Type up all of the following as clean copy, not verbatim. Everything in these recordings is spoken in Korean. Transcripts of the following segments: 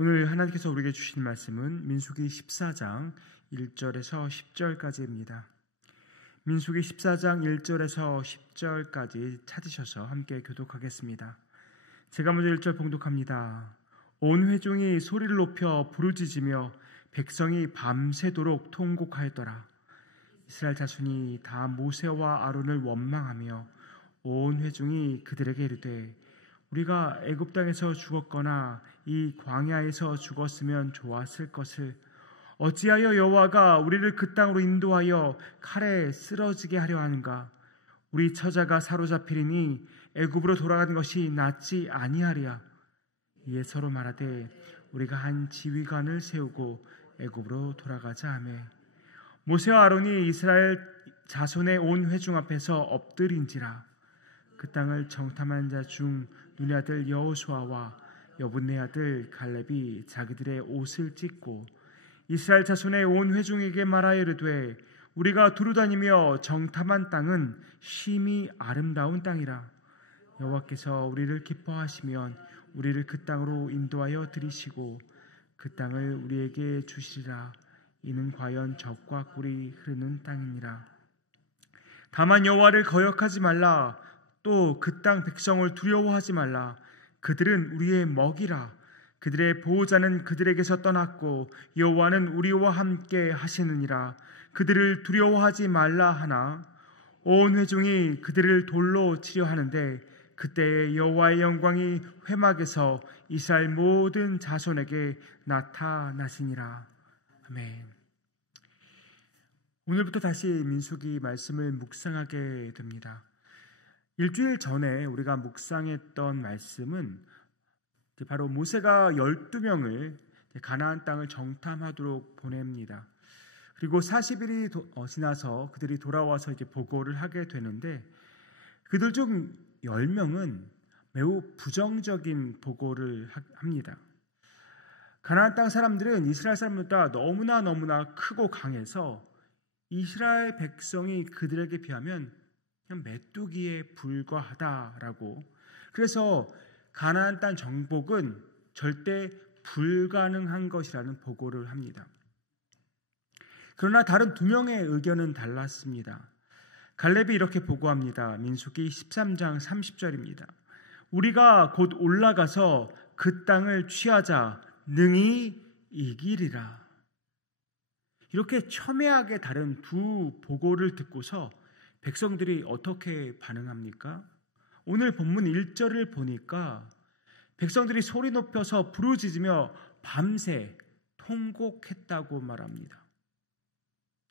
오늘 하나님께서 우리에게 주신 말씀은 민수기 14장 1절에서 10절까지입니다. 민수기 14장 1절에서 10절까지 찾으셔서 함께 교독하겠습니다. 제가 먼저 1절 봉독합니다. 온 회중이 소리를 높여 부르짖으며 백성이 밤새도록 통곡하였더라. 이스라엘 자손이 다 모세와 아론을 원망하며 온 회중이 그들에게 이르되 우리가 애굽 땅에서 죽었거나 이 광야에서 죽었으면 좋았을 것을 어찌하여 여호와가 우리를 그 땅으로 인도하여 칼에 쓰러지게 하려 하는가? 우리 처자가 사로잡히리니 애굽으로 돌아가는 것이 낫지 아니하리야. 이에 서로 말하되 우리가 한 지휘관을 세우고 애굽으로 돌아가자 하매 모세와 아론이 이스라엘 자손의 온 회중 앞에서 엎드린지라. 그 땅을 정탐한 자 중 눈의 아들 여호수아와 여분네 아들 갈렙이 자기들의 옷을 찢고 이스라엘 자손의 온 회중에게 말하여 이르되 우리가 두루다니며 정탐한 땅은 심히 아름다운 땅이라. 여호와께서 우리를 기뻐하시면 우리를 그 땅으로 인도하여 들이시고 그 땅을 우리에게 주시리라. 이는 과연 젖과 꿀이 흐르는 땅이니라. 다만 여호와를 거역하지 말라. 또 그 땅 백성을 두려워하지 말라. 그들은 우리의 먹이라. 그들의 보호자는 그들에게서 떠났고 여호와는 우리와 함께 하시느니라. 그들을 두려워하지 말라 하나 온 회중이 그들을 돌로 치려 하는데 그때에 여호와의 영광이 회막에서 이스라엘 모든 자손에게 나타나시니라. 아멘. 오늘부터 다시 민수기 말씀을 묵상하게 됩니다. 일주일 전에 우리가 묵상했던 말씀은 바로 모세가 12명을 가나안 땅을 정탐하도록 보냅니다. 그리고 40일이 지나서 그들이 돌아와서 이제 보고를 하게 되는데 그들 중 10명은 매우 부정적인 보고를 합니다. 가나안 땅 사람들은 이스라엘 사람보다 너무나 크고 강해서 이스라엘 백성이 그들에게 비하면 그냥 메뚜기에 불과하다라고, 그래서 가나안 땅 정복은 절대 불가능한 것이라는 보고를 합니다. 그러나 다른 두 명의 의견은 달랐습니다. 갈렙이 이렇게 보고합니다. 민수기 13장 30절입니다. 우리가 곧 올라가서 그 땅을 취하자 능히 이기리라. 이렇게 첨예하게 다른 두 보고를 듣고서 백성들이 어떻게 반응합니까? 오늘 본문 1절을 보니까 백성들이 소리 높여서 부르짖으며 밤새 통곡했다고 말합니다.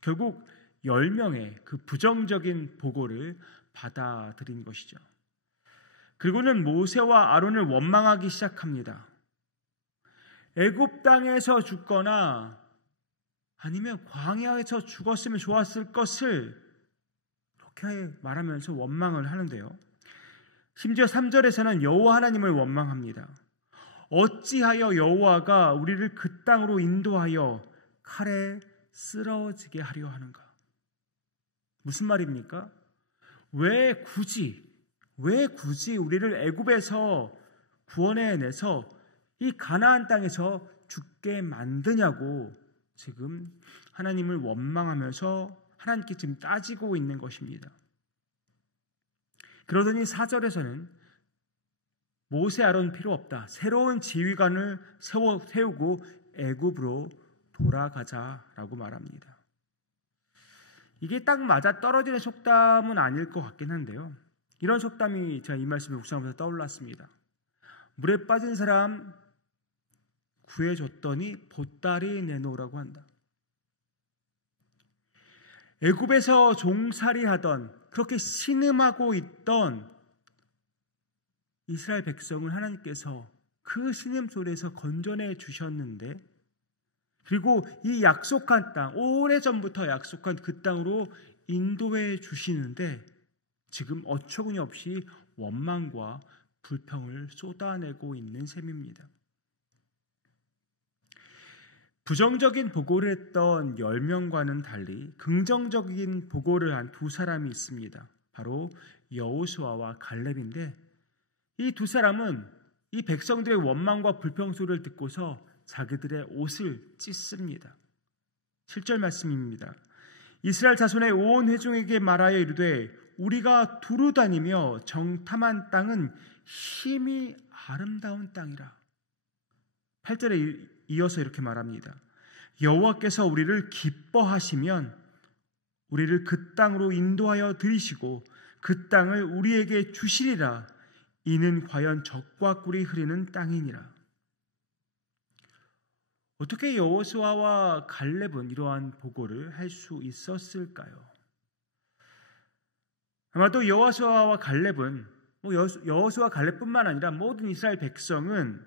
결국 10명의 그 부정적인 보고를 받아들인 것이죠. 그리고는 모세와 아론을 원망하기 시작합니다. 애굽 땅에서 죽거나 아니면 광야에서 죽었으면 좋았을 것을 그렇게 말하면서 원망을 하는데요. 심지어 3절에서는 여호와 하나님을 원망합니다. 어찌하여 여호와가 우리를 그 땅으로 인도하여 칼에 쓰러지게 하려 하는가? 무슨 말입니까? 왜 굳이 우리를 애굽에서 구원해내서 이 가나안 땅에서 죽게 만드냐고 지금 하나님을 원망하면서 하나님께 지금 따지고 있는 것입니다. 그러더니 4절에서는 모세 아론 필요 없다. 새로운 지휘관을 세우고 애굽으로 돌아가자라고 말합니다. 이게 딱 맞아 떨어지는 속담은 아닐 것 같긴 한데요. 이런 속담이 제가 이 말씀에 묵상하면서 떠올랐습니다. 물에 빠진 사람 구해줬더니 보따리 내놓으라고 한다. 애굽에서 종살이하던, 그렇게 신음하고 있던 이스라엘 백성을 하나님께서 그 신음소리에서 건져내 주셨는데, 그리고 이 약속한 땅, 오래전부터 약속한 그 땅으로 인도해 주시는데 지금 어처구니 없이 원망과 불평을 쏟아내고 있는 셈입니다. 부정적인 보고를 했던 10명과는 달리 긍정적인 보고를 한 두 사람이 있습니다. 바로 여호수아와 갈렙인데 이 두 사람은 이 백성들의 원망과 불평 소리를 듣고서 자기들의 옷을 찢습니다. 7절 말씀입니다. 이스라엘 자손의 온 회중에게 말하여 이르되 우리가 두루 다니며 정탐한 땅은 힘이 아름다운 땅이라. 8절에 이어서 이렇게 말합니다. 여호와께서 우리를 기뻐하시면 우리를 그 땅으로 인도하여 들이시고 그 땅을 우리에게 주시리라. 이는 과연 젖과 꿀이 흐르는 땅이니라. 어떻게 여호수아와 갈렙은 이러한 보고를 할 수 있었을까요? 아마도 여호수아와 갈렙은 여호수아 갈렙뿐만 아니라 모든 이스라엘 백성은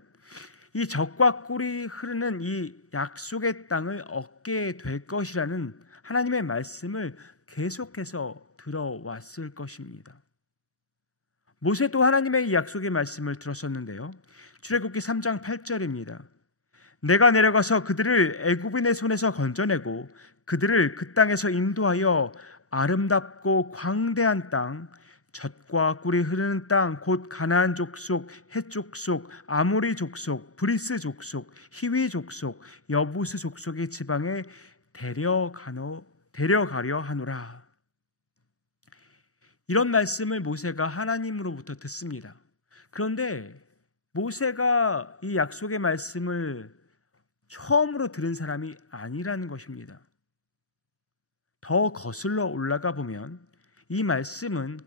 이 젖과 꿀이 흐르는 이 약속의 땅을 얻게 될 것이라는 하나님의 말씀을 계속해서 들어왔을 것입니다. 모세도 하나님의 이 약속의 말씀을 들었었는데요. 출애굽기 3장 8절입니다. 내가 내려가서 그들을 애굽인의 손에서 건져내고 그들을 그 땅에서 인도하여 아름답고 광대한 땅, 젖과 꿀이 흐르는 땅, 곧 가나안 족속, 헷 족속, 아모리 족속, 브리스 족속, 히위 족속, 여부스 족속의 지방에 데려가려 하노라. 이런 말씀을 모세가 하나님으로부터 듣습니다. 그런데 모세가 이 약속의 말씀을 처음으로 들은 사람이 아니라는 것입니다. 더 거슬러 올라가 보면 이 말씀은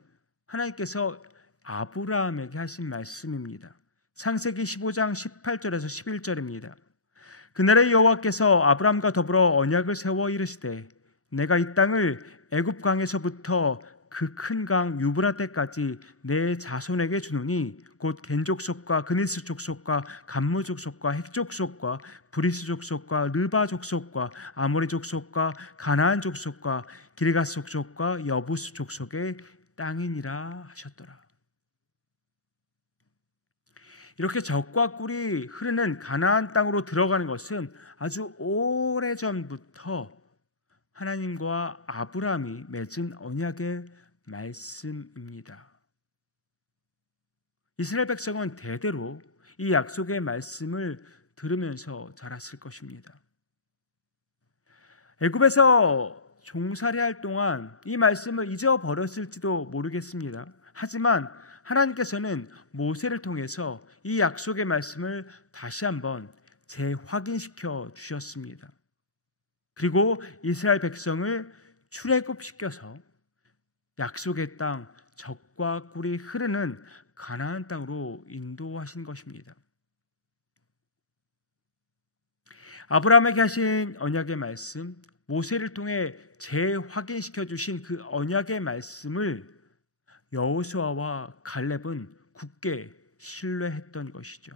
하나님께서 아브라함에게 하신 말씀입니다. 창세기 15장 18절에서 11절입니다. 그날에 여호와께서 아브라함과 더불어 언약을 세워 이르시되 내가 이 땅을 애굽 강에서부터 그 큰 강 유브라데까지 내 자손에게 주노니 곧 겐 족속과 그니스 족속과 감무 족속과 헷 족속과 브리스 족속과 르바 족속과 아모리 족속과 가나안 족속과 기르가스 족속과 여부스 족속의 땅이니라 하셨더라. 이렇게 젖과 꿀이 흐르는 가나안 땅으로 들어가는 것은 아주 오래전부터 하나님과 아브라함이 맺은 언약의 말씀입니다. 이스라엘 백성은 대대로 이 약속의 말씀을 들으면서 자랐을 것입니다. 애굽에서 종살이할 동안 이 말씀을 잊어버렸을지도 모르겠습니다. 하지만 하나님께서는 모세를 통해서 이 약속의 말씀을 다시 한번 재확인시켜 주셨습니다. 그리고 이스라엘 백성을 출애굽시켜서 약속의 땅, 젖과 꿀이 흐르는 가나안 땅으로 인도하신 것입니다. 아브라함에게 하신 언약의 말씀, 모세를 통해 재확인시켜 주신 그 언약의 말씀을 여호수아와 갈렙은 굳게 신뢰했던 것이죠.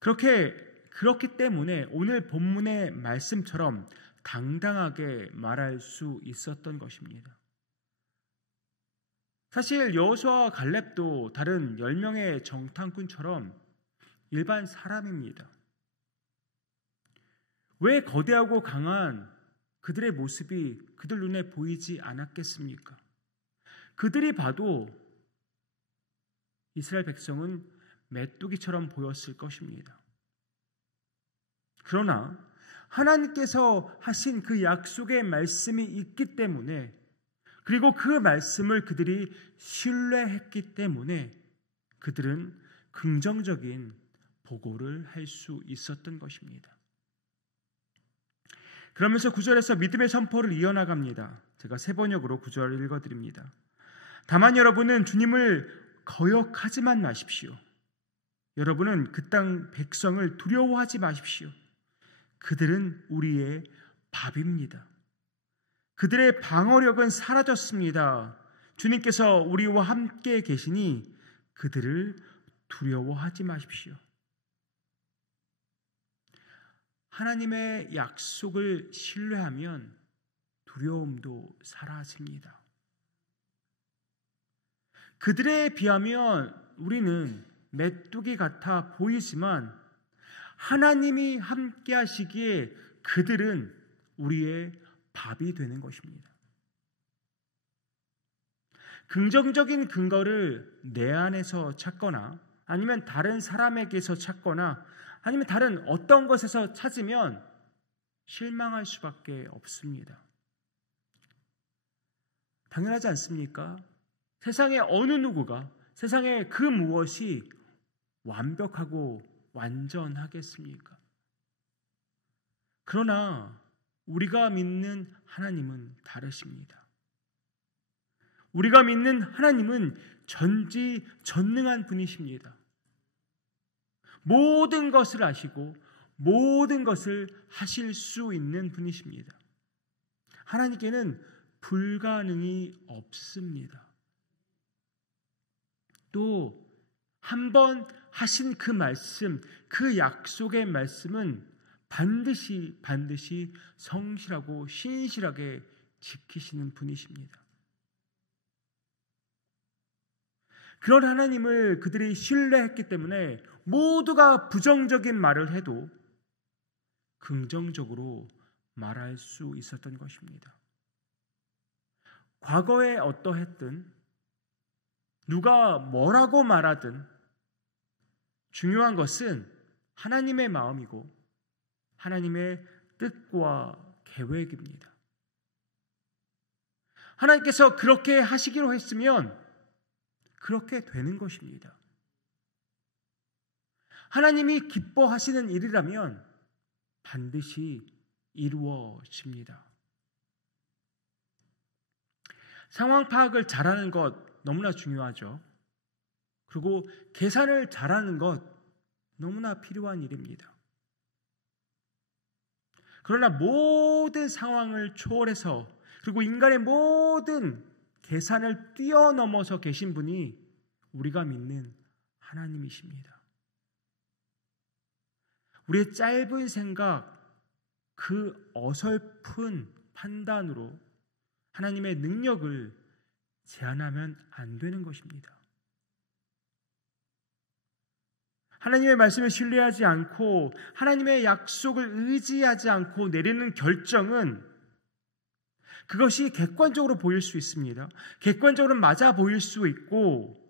그렇기 때문에 오늘 본문의 말씀처럼 당당하게 말할 수 있었던 것입니다. 사실 여호수아와 갈렙도 다른 10명의 정탐꾼처럼 일반 사람입니다. 왜 거대하고 강한 그들의 모습이 그들 눈에 보이지 않았겠습니까? 그들이 봐도 이스라엘 백성은 메뚜기처럼 보였을 것입니다. 그러나 하나님께서 하신 그 약속의 말씀이 있기 때문에, 그리고 그 말씀을 그들이 신뢰했기 때문에 그들은 긍정적인 보고를 할 수 있었던 것입니다. 그러면서 9절에서 믿음의 선포를 이어나갑니다. 제가 세 번역으로 9절을 읽어드립니다. 다만 여러분은 주님을 거역하지만 마십시오. 여러분은 그 땅 백성을 두려워하지 마십시오. 그들은 우리의 밥입니다. 그들의 방어력은 사라졌습니다. 주님께서 우리와 함께 계시니 그들을 두려워하지 마십시오. 하나님의 약속을 신뢰하면 두려움도 사라집니다. 그들에 비하면 우리는 메뚜기 같아 보이지만 하나님이 함께 하시기에 그들은 우리의 밥이 되는 것입니다. 긍정적인 근거를 내 안에서 찾거나 아니면 다른 사람에게서 찾거나 아니면 다른 어떤 것에서 찾으면 실망할 수밖에 없습니다. 당연하지 않습니까? 세상의 어느 누구가 세상의 그 무엇이 완벽하고 완전하겠습니까? 그러나 우리가 믿는 하나님은 다르십니다. 우리가 믿는 하나님은 전지전능한 분이십니다. 모든 것을 아시고 모든 것을 하실 수 있는 분이십니다. 하나님께는 불가능이 없습니다. 또 한 번 하신 그 말씀, 그 약속의 말씀은 반드시 성실하고 신실하게 지키시는 분이십니다. 그런 하나님을 그들이 신뢰했기 때문에 모두가 부정적인 말을 해도 긍정적으로 말할 수 있었던 것입니다. 과거에 어떠했든 누가 뭐라고 말하든 중요한 것은 하나님의 마음이고 하나님의 뜻과 계획입니다. 하나님께서 그렇게 하시기로 했으면 그렇게 되는 것입니다. 하나님이 기뻐하시는 일이라면 반드시 이루어집니다. 상황 파악을 잘하는 것 너무나 중요하죠. 그리고 계산을 잘하는 것 너무나 필요한 일입니다. 그러나 모든 상황을 초월해서 그리고 인간의 모든 계산을 뛰어넘어서 계신 분이 우리가 믿는 하나님이십니다. 우리의 짧은 생각, 그 어설픈 판단으로 하나님의 능력을 제한하면 안 되는 것입니다. 하나님의 말씀을 신뢰하지 않고 하나님의 약속을 의지하지 않고 내리는 결정은 그것이 객관적으로 보일 수 있습니다. 객관적으로 맞아 보일 수 있고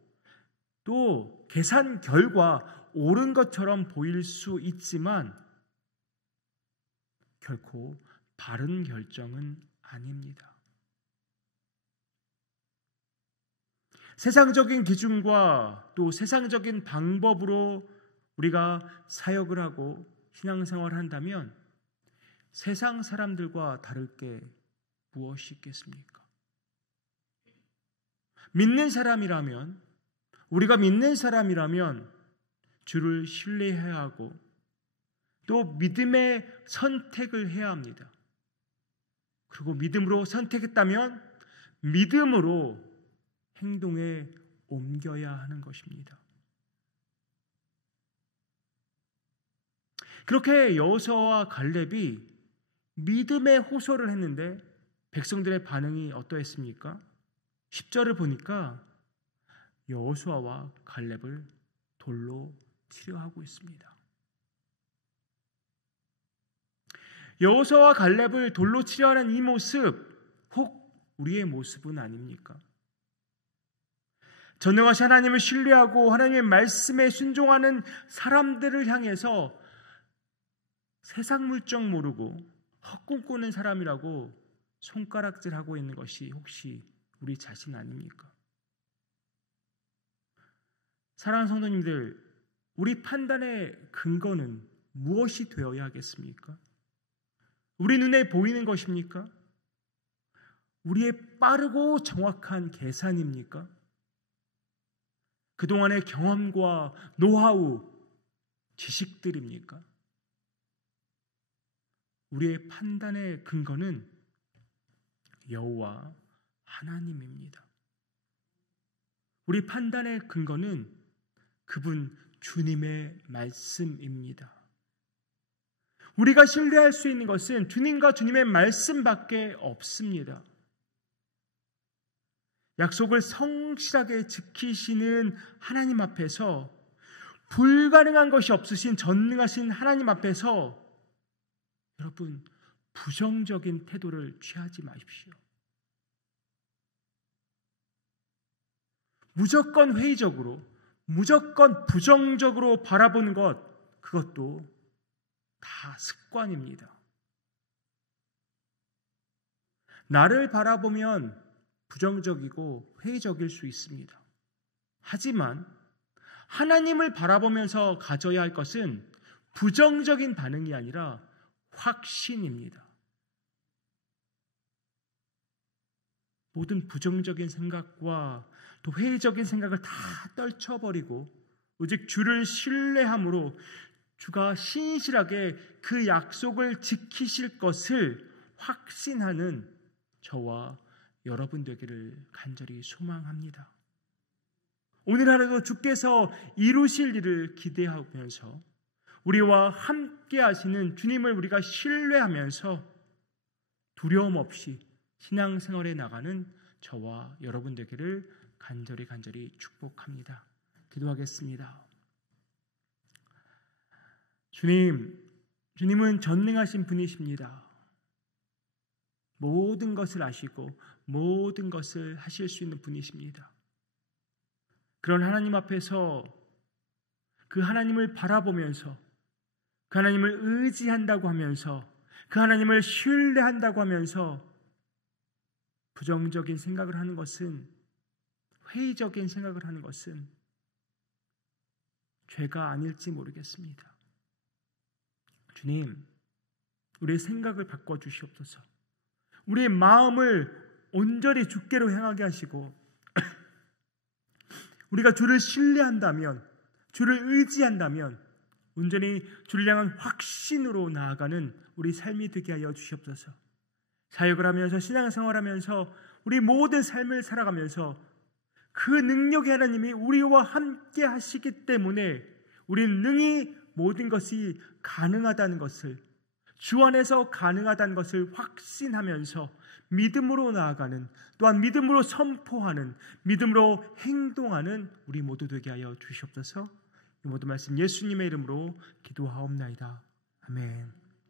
또 계산 결과 옳은 것처럼 보일 수 있지만 결코 바른 결정은 아닙니다. 세상적인 기준과 또 세상적인 방법으로 우리가 사역을 하고 신앙생활을 한다면 세상 사람들과 다를 게 무엇이 있겠습니까? 믿는 사람이라면 우리가 믿는 사람이라면 주를 신뢰해야 하고 또 믿음의 선택을 해야 합니다. 그리고 믿음으로 선택했다면 믿음으로 행동에 옮겨야 하는 것입니다. 그렇게 여호수아와 갈렙이 믿음의 호소를 했는데 백성들의 반응이 어떠했습니까? 10절을 보니까 여호수아와 갈렙을 돌로 치려 하고 있습니다. 여호수아와 갈렙을 돌로 치려 하는 이 모습 혹 우리의 모습은 아닙니까? 전능하신 하나님을 신뢰하고 하나님의 말씀에 순종하는 사람들을 향해서 세상 물정 모르고 헛꿈꾸는 사람이라고 손가락질하고 있는 것이 혹시 우리 자신 아닙니까? 사랑하는 성도님들, 우리 판단의 근거는 무엇이 되어야 하겠습니까? 우리 눈에 보이는 것입니까? 우리의 빠르고 정확한 계산입니까? 그동안의 경험과 노하우, 지식들입니까? 우리의 판단의 근거는 여호와 하나님입니다. 우리 판단의 근거는 그분 주님의 말씀입니다. 우리가 신뢰할 수 있는 것은 주님과 주님의 말씀밖에 없습니다. 약속을 성실하게 지키시는 하나님 앞에서 불가능한 것이 없으신 전능하신 하나님 앞에서 여러분 부정적인 태도를 취하지 마십시오. 무조건 회의적으로 무조건 부정적으로 바라보는 것, 그것도 다 습관입니다. 나를 바라보면 부정적이고 회의적일 수 있습니다. 하지만 하나님을 바라보면서 가져야 할 것은 부정적인 반응이 아니라 확신입니다. 모든 부정적인 생각과 또 회의적인 생각을 다 떨쳐버리고 오직 주를 신뢰함으로 주가 신실하게 그 약속을 지키실 것을 확신하는 저와 여러분 되기를 간절히 소망합니다. 오늘 하루도 주께서 이루실 일을 기대하면서 우리와 함께 하시는 주님을 우리가 신뢰하면서 두려움 없이 신앙생활에 나가는 저와 여러분 되기를 간절히 축복합니다. 기도하겠습니다. 주님은 전능하신 분이십니다. 모든 것을 아시고 모든 것을 하실 수 있는 분이십니다. 그런 하나님 앞에서 그 하나님을 바라보면서 그 하나님을 의지한다고 하면서 그 하나님을 신뢰한다고 하면서 부정적인 생각을 하는 것은, 회의적인 생각을 하는 것은 죄가 아닐지 모르겠습니다. 주님, 우리의 생각을 바꿔주시옵소서. 우리의 마음을 온전히 주께로 향하게 하시고 우리가 주를 신뢰한다면, 주를 의지한다면 온전히 주를 향한 확신으로 나아가는 우리 삶이 되게 하여 주시옵소서. 사역을 하면서 신앙생활하면서 우리 모든 삶을 살아가면서 그 능력의 하나님이 우리와 함께 하시기 때문에 우리는 능히 모든 것이 가능하다는 것을, 주 안에서 가능하다는 것을 확신하면서 믿음으로 나아가는, 또한 믿음으로 선포하는, 믿음으로 행동하는 우리 모두 되게 하여 주시옵소서. 이 모든 말씀 예수님의 이름으로 기도하옵나이다. 아멘.